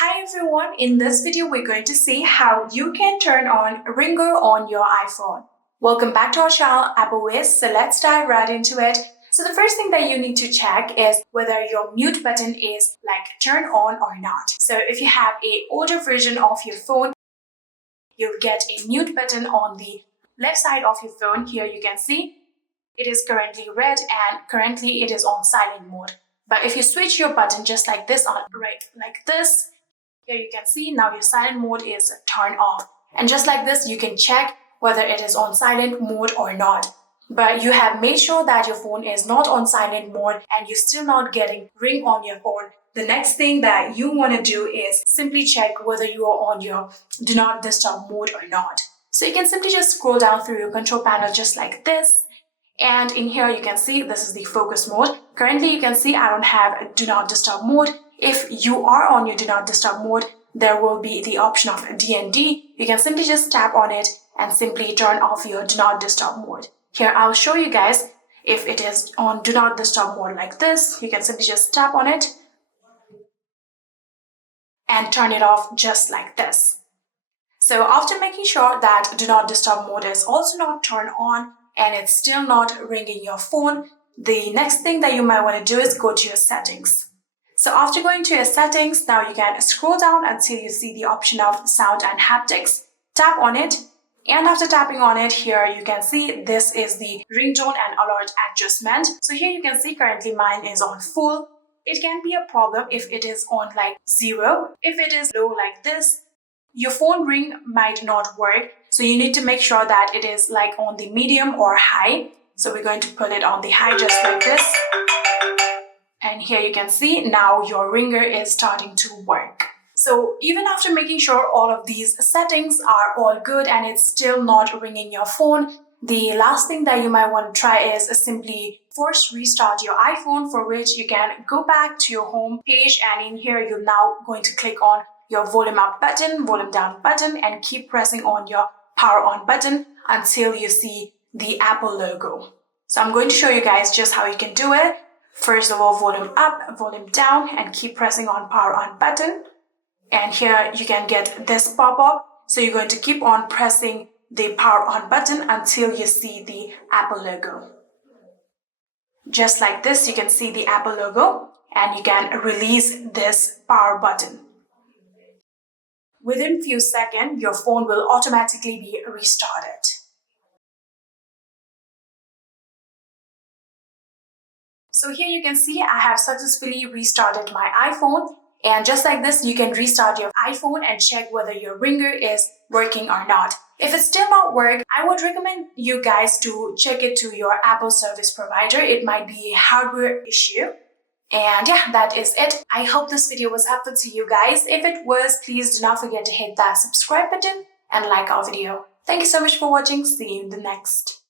Hi everyone, in this video we're going to see how you can turn on Ringer on your iPhone. Welcome back to our channel Apple Wiz, so let's dive right into it. So the first thing that you need to check is whether your mute button is turned on or not. So if you have an older version of your phone, you'll get a mute button on the left side of your phone. Here you can see it is currently red and currently it is on silent mode. But if you switch your button just like this on right like this, here you can see now your silent mode is turned off. And just like this, you can check whether it is on silent mode or not. But you have made sure that your phone is not on silent mode and you're still not getting ring on your phone. The next thing that you want to do is simply check whether you are on your do not disturb mode or not. So you can simply just scroll down through your control panel just like this. And in here you can see this is the focus mode. Currently you can see I don't have a do not disturb mode. If you are on your do not disturb mode, there will be the option of DND. You can simply just tap on it and simply turn off your do not disturb mode. Here I'll show you guys if it is on do not disturb mode like this. You can simply just tap on it and turn it off just like this. So after making sure that do not disturb mode is also not turned on and it's still not ringing your phone, the next thing that you might want to do is go to your settings. So after going to your settings, now you can scroll down until you see the option of sound and haptics. Tap on it, and after tapping on it, here you can see this is the ringtone and alert adjustment. So here you can see currently mine is on full. It can be a problem if it is on like 0. If it is low like this, your phone ring might not work. So you need to make sure that it is like on the medium or high. So we're going to put it on the high just like this. And here you can see now your ringer is starting to work. So even after making sure all of these settings are all good and it's still not ringing your phone, the last thing that you might want to try is simply force restart your iPhone, for which you can go back to your home page, and in here you're now going to click on your volume up button, volume down button, and keep pressing on your power on button until you see the Apple logo. So I'm going to show you guys just how you can do it. First of all, volume up, volume down, and keep pressing on power on button. And here you can get this pop-up. So you're going to keep on pressing the power on button until you see the Apple logo. Just like this, you can see the Apple logo and you can release this power button. Within few seconds, your phone will automatically be restarted. So here you can see I have successfully restarted my iPhone, and just like this you can restart your iPhone and check whether your ringer is working or not. If it's still not working, I would recommend you guys to check it to your Apple service provider. It might be a hardware issue. And yeah, that is it. I hope this video was helpful to you guys. If it was, please do not forget to hit that subscribe button and like our video. Thank you so much for watching. See you in the next.